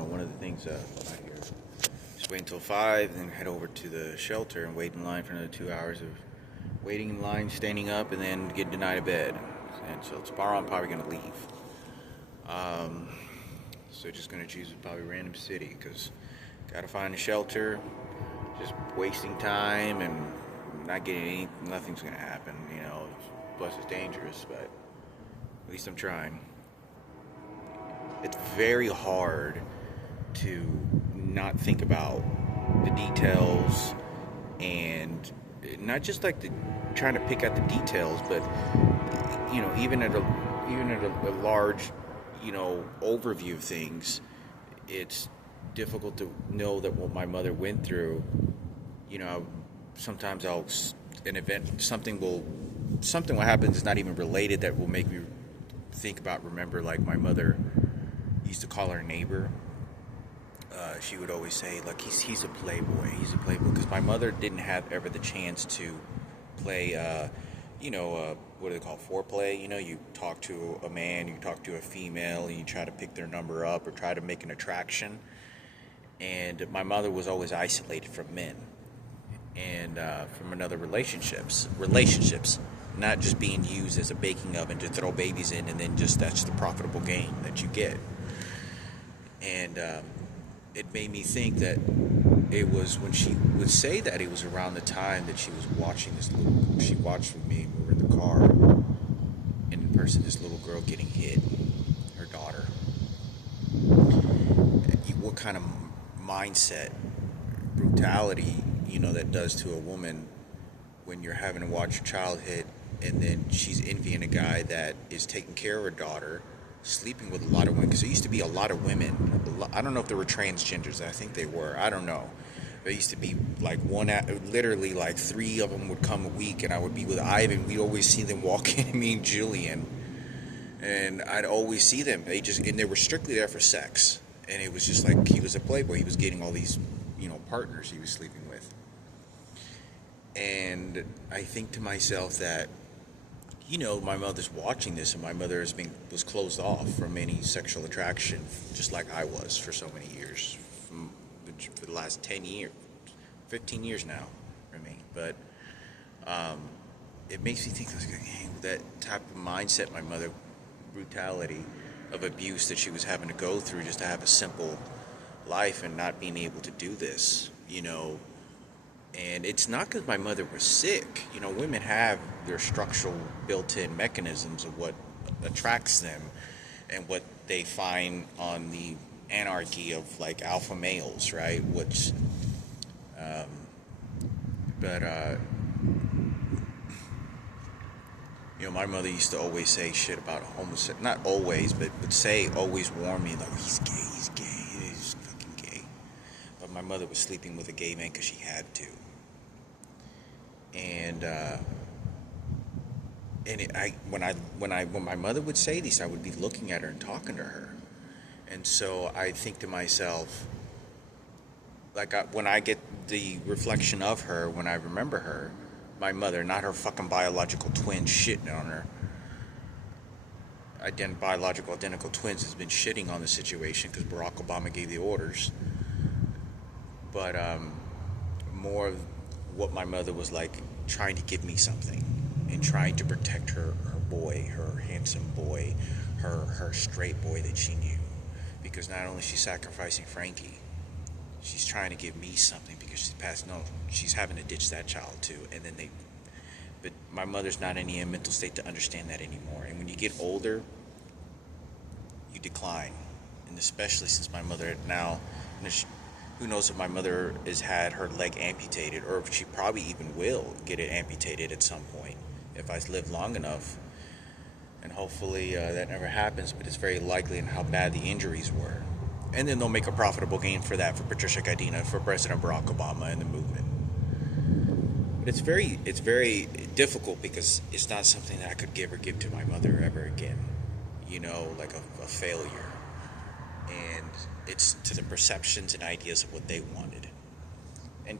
one of the things I hear. Just wait until 5, then head over to the shelter and wait in line for another 2 hours of waiting in line, standing up, and then get denied a bed. And so tomorrow I'm probably going to leave. So just going to choose probably a random city because got to find a shelter. Just wasting time and not getting any. Nothing's going to happen. Plus it's dangerous, but at least I'm trying. It's very hard to not think about the details and not just like trying to pick out the details, but even at a large overview of things, it's difficult to know that what my mother went through. Sometimes something will happen that's not even related that will make me remember like my mother used to call her neighbor. She would always say, like, he's a playboy. He's a playboy. Because my mother didn't have ever the chance to play, what do they call foreplay? You talk to a man, you talk to a female, and you try to pick their number up or try to make an attraction. And my mother was always isolated from men and from another relationships, not just being used as a baking oven to throw babies in and then just that's the profitable gain that you get. And it made me think that it was when she would say that it was around the time that she was watching she watched with me, we were in the car, and in person this little girl getting hit, her daughter. What kind of mindset, brutality, that does to a woman when you're having to watch your child hit and then she's envying a guy that is taking care of her daughter, sleeping with a lot of women, because there used to be a lot of women. I don't know if there were transgenders. I think they were. I don't know. There used to be like literally like 3 of them would come a week, and I would be with Ivan. We'd always see them walking, me and Jillian, and I'd always see them. And they were strictly there for sex, and it was just like he was a playboy. He was getting all these, partners he was sleeping with, and I think to myself that, my mother's watching this, and my mother was closed off from any sexual attraction, just like I was for so many years, for the last 10 years, 15 years now, for me. But it makes me think, that type of mindset, my mother, brutality of abuse that she was having to go through just to have a simple life and not being able to do this, And it's not because my mother was sick. Women have their structural built-in mechanisms of what attracts them and what they find on the anarchy of, like, alpha males, right? My mother used to always say shit about homosexuality. Not always, but would always warn me, like, he's gay, he's fucking gay. But my mother was sleeping with a gay man because she had to. And when my mother would say these, I would be looking at her and talking to her, and so I think to myself, like, when I get the reflection of her, when I remember her, my mother, not her fucking biological twin shitting on her. Biological identical twins has been shitting on the situation because Barack Obama gave the orders, but more of what my mother was like, trying to give me something and trying to protect her boy, her handsome boy, her straight boy that she knew, because not only is she sacrificing Frankie, she's trying to give me something because she's having to ditch that child too. And then but my mother's not in any mental state to understand that anymore. And when you get older, you decline, and especially since my mother now, who knows if my mother has had her leg amputated, or if she probably even will get it amputated at some point if I live long enough. And hopefully that never happens, but it's very likely in how bad the injuries were. And then they'll make a profitable gain for that, for Patricia Gaidina, for President Barack Obama and the movement. But it's very difficult because it's not something that I could give to my mother ever again. Like a failure. And it's to the perceptions and ideas of what they wanted. And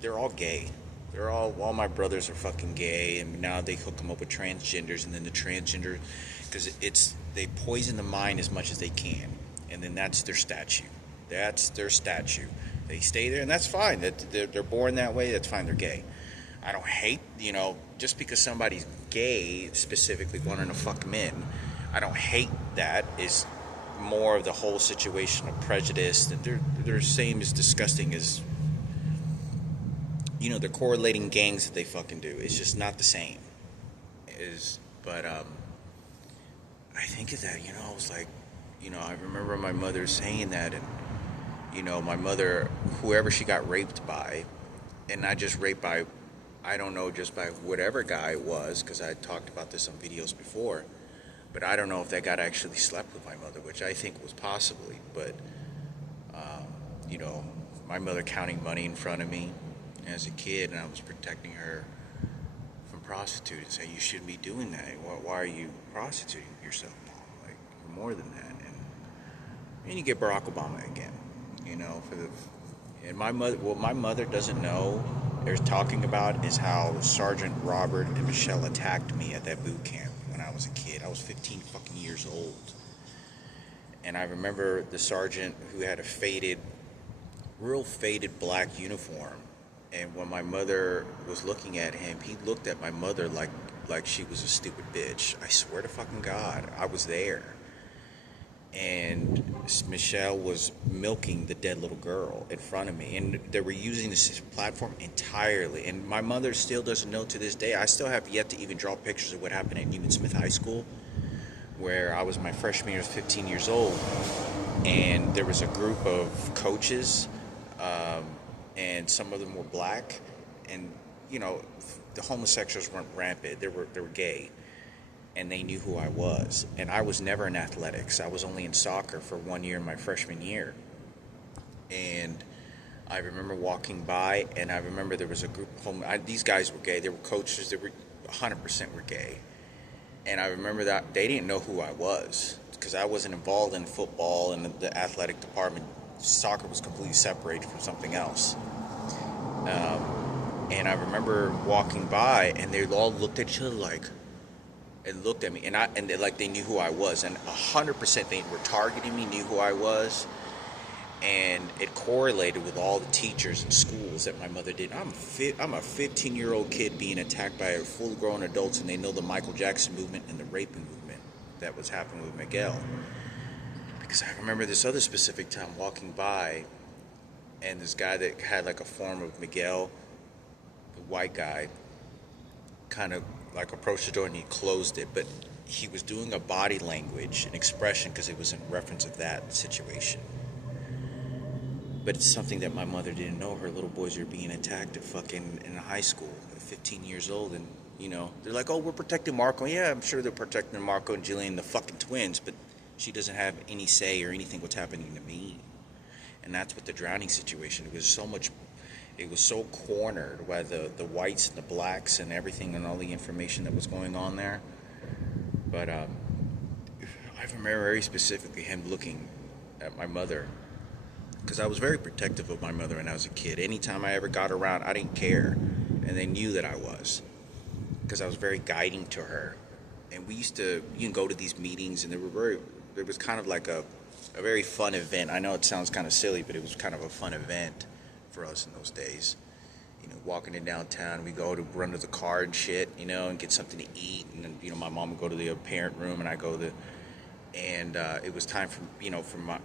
they're all gay. All my brothers are fucking gay, and now they hook them up with transgenders, and then the transgender, because they poison the mind as much as they can. and then that's their statue. That's their statue. They stay there, and that's fine. They're born that way. That's fine. They're gay. I don't hate, just because somebody's gay, specifically wanting to fuck men. I don't hate that. Is more of the whole situation of prejudice that they're same as disgusting as, the correlating gangs that they fucking do. It's just not the same. But I think of that, I was like, I remember my mother saying that, and my mother, whoever she got raped by, and not just raped by, I don't know, just by whatever guy it was, because I talked about this on videos before, but I don't know if that guy actually slept with my mother, which I think was possibly, but, my mother counting money in front of me as a kid, and I was protecting her from prostitutes, saying, you shouldn't be doing that. Why are you prostituting yourself, Mom? Like, you're more than that. And you get Barack Obama again, and my mother, what my mother doesn't know, they're talking about, is how Sergeant Robert and Michelle attacked me at that boot camp when I was a kid. I was 15 fucking years old. And I remember the sergeant who had a real faded black uniform. And when my mother was looking at him, he looked at my mother like she was a stupid bitch. I swear to fucking God, I was there. And Michelle was milking the dead little girl in front of me, and they were using this platform entirely. And my mother still doesn't know to this day. I still have yet to even draw pictures of what happened at Newman Smith High School, where I was my freshman year, 15 years old, and there was a group of coaches, and some of them were black, and the homosexuals weren't rampant. They were gay. And they knew who I was. And I was never in athletics. I was only in soccer for 1 year in my freshman year. And I remember walking by, and I remember there was a group of these guys were gay. They were coaches. They were 100% were gay. And I remember that they didn't know who I was, because I wasn't involved in football and the athletic department. Soccer was completely separated from something else. And I remember walking by, and they all looked at each other and looked at me, and they knew who I was, and 100% they were targeting me, knew who I was, and it correlated with all the teachers and schools that my mother did. I'm a 15-year-old kid being attacked by full-grown adults, and they know the Michael Jackson movement and the raping movement that was happening with Miguel. Because I remember this other specific time walking by, and this guy that had a form of Miguel, the white guy, kind of approached the door, and he closed it, but he was doing a body language and expression because it was in reference of that situation. But it's something that my mother didn't know. Her little boys are being attacked in high school at 15 years old, and they're like, oh, we're protecting Marco. Yeah, I'm sure they're protecting Marco and Jillian, the fucking twins, but she doesn't have any say or anything what's happening to me. And that's what the drowning situation, it was so cornered by the whites and the blacks and everything and all the information that was going on there. But I remember very specifically him looking at my mother, because I was very protective of my mother when I was a kid. Anytime I ever got around, I didn't care, and they knew that I was, because I was very guiding to her. And we used to, you can go to these meetings, and it was kind of like a very fun event. I know it sounds kind of silly, but it was kind of a fun event for us in those days. Walking in downtown, we go to run to the car and shit, and get something to eat, and then, my mom would go to the parent room, and I go and it was time for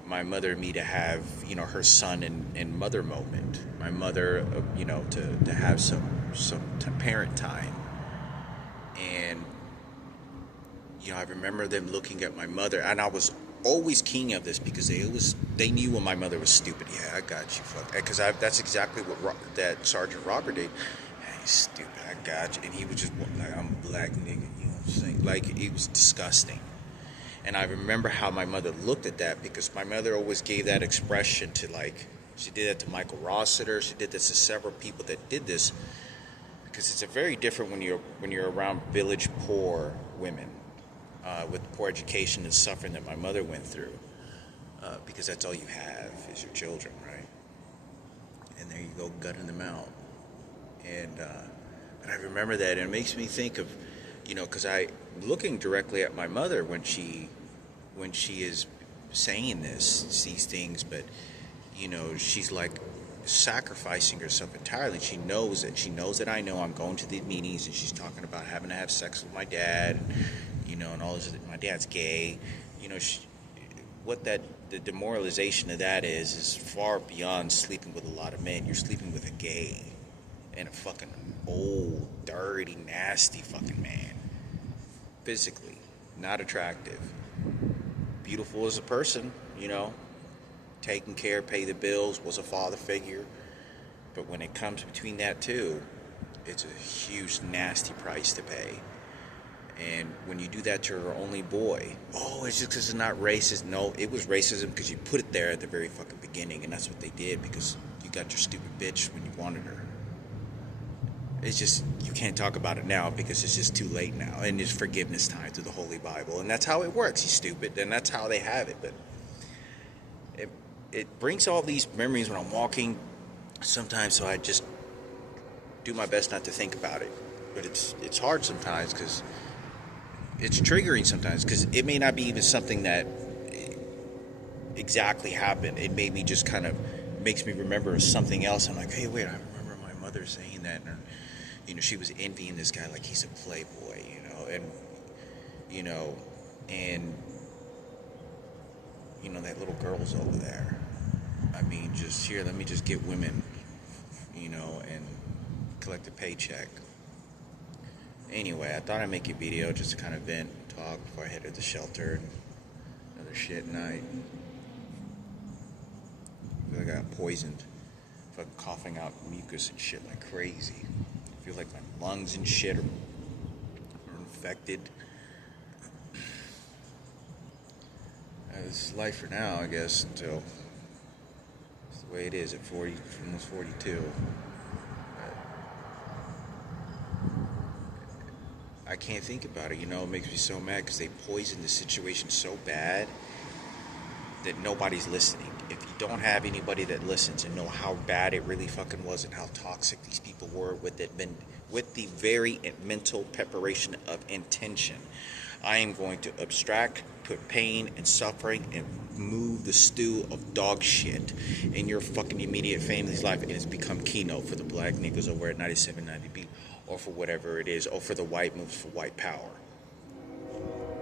my mother and me to have, her son and mother moment. My mother, to have some parent time. And, I remember them looking at my mother, and I was always king of this, because they knew when my mother was stupid. Yeah, I got you, fuck. Because that's exactly what that Sergeant Robert did. Hey, stupid, I got you. And he was just like, I'm a black nigga, you know what I'm saying? It was disgusting. And I remember how my mother looked at that, because my mother always gave that expression to, she did that to Michael Rossiter. She did this to several people that did this, because it's a very different when you're around village poor women. With poor education and suffering that my mother went through, because that's all you have is your children, right? And there you go, gutting them out. And I remember that, and it makes me think of, because I looking directly at my mother when she is saying these things, but she's like sacrificing herself entirely. She knows that I know I'm going to the meetings, and she's talking about having to have sex with my dad, and all this. My dad's gay, what the demoralization of that is far beyond sleeping with a lot of men. You're sleeping with a gay and a fucking old, dirty, nasty fucking man. Physically, not attractive. Beautiful as a person, taking care, pay the bills, was a father figure. But when it comes between that two, it's a huge, nasty price to pay. And when you do that to her only boy, it's just because it's not racist. No, it was racism because you put it there at the very fucking beginning, and that's what they did because you got your stupid bitch when you wanted her. It's just, you can't talk about it now because it's just too late now, and it's forgiveness time through the Holy Bible, and that's how it works. You stupid, and that's how they have it. But it brings all these memories when I'm walking sometimes, so I just do my best not to think about it. But it's hard sometimes because it's triggering sometimes because it may not be even something that exactly happened. It may be just kind of makes me remember something else. I'm like, hey, wait, I remember my mother saying that, and she was envying this guy like he's a playboy, and that little girl's over there. I mean, just here, let me just get women, and collect a paycheck. Anyway, I thought I'd make a video just to kind of vent, talk before I head to the shelter and another shit night. I feel like I got poisoned. I feel like coughing out mucus and shit like crazy. I feel like my lungs and shit are infected. This is life for now, I guess, until it's the way it is at 40, almost 42. I can't think about it, it makes me so mad because they poisoned the situation so bad that nobody's listening. If you don't have anybody that listens and know how bad it really fucking was and how toxic these people were with the very mental preparation of intention, I am going to abstract, put pain and suffering and move the stew of dog shit in your fucking immediate family's life, and it's become keynote for the black niggas over at 9790B, or for whatever it is, or for the white moves for white power.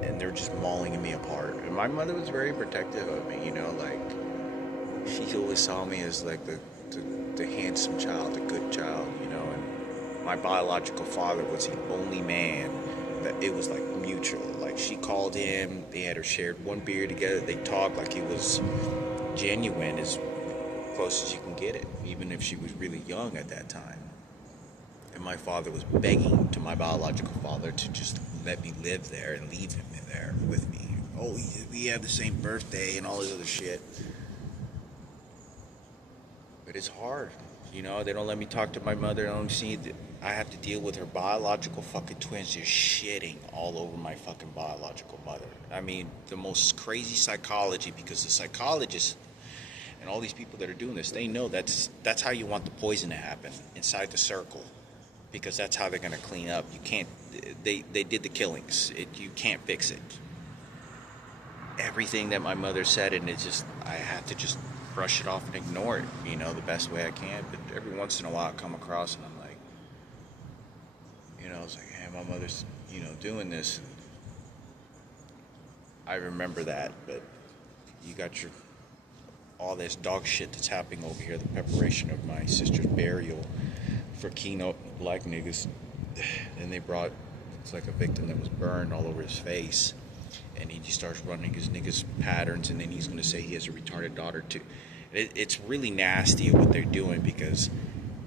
And they're just mauling me apart. And my mother was very protective of me, she always saw me as like the handsome child, the good child, and my biological father was the only man that it was like mutual. Like, she called him, they had her shared one beer together, they talked like he was genuine, as close as you can get it, even if she was really young at that time. And my father was begging to my biological father to just let me live there and leave him in there with me. Oh, we have the same birthday and all this other shit. But it's hard. They don't let me talk to my mother. I have to deal with her biological fucking twins just shitting all over my fucking biological mother. I mean, the most crazy psychology, because the psychologists and all these people that are doing this, they know that's how you want the poison to happen, inside the circle. Because that's how they're going to clean up. You can't, they did the killings. You can't fix it. Everything that my mother said, and I have to just brush it off and ignore it, the best way I can. But every once in a while I come across and I'm like, it's like, hey, my mother's, doing this. And I remember that, but you got all this dog shit that's happening over here, the preparation of my sister's burial for keynote black niggas. And they brought, it's like a victim that was burned all over his face, and he just starts running his niggas patterns, and then he's going to say he has a retarded daughter too. It's really nasty what they're doing, because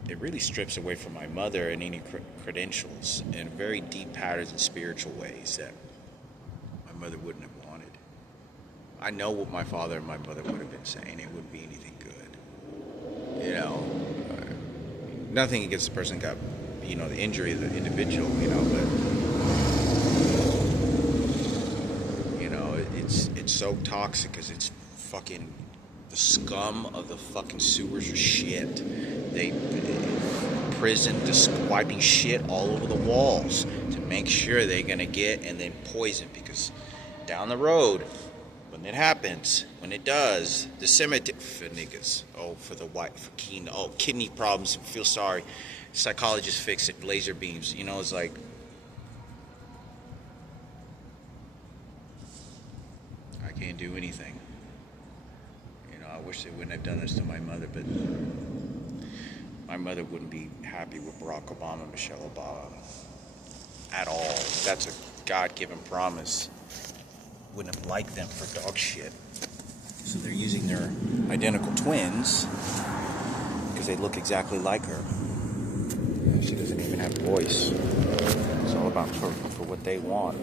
it really strips away from my mother and any credentials in very deep patterns and spiritual ways that my mother wouldn't have wanted. I know what my father and my mother would have been saying. It wouldn't be anything good. Nothing against the person got, the injury of the individual, but, it's so toxic because it's fucking the scum of the fucking sewers of shit. Prison, just wiping shit all over the walls to make sure they're gonna get and then poison, because down the road, when when it happens, when it does, the cemetery for niggas. Oh, for the white, for kidney, oh, kidney problems. Feel sorry. Psychologists fix it. Laser beams. You know, it's like I can't do anything. You know, I wish they wouldn't have done this to my mother, but my mother wouldn't be happy with Barack Obama and Michelle Obama at all. That's a God-given promise. Wouldn't have liked them for dog shit. So they're using their identical twins because they look exactly like her. She doesn't even have a voice. It's all about for what they want.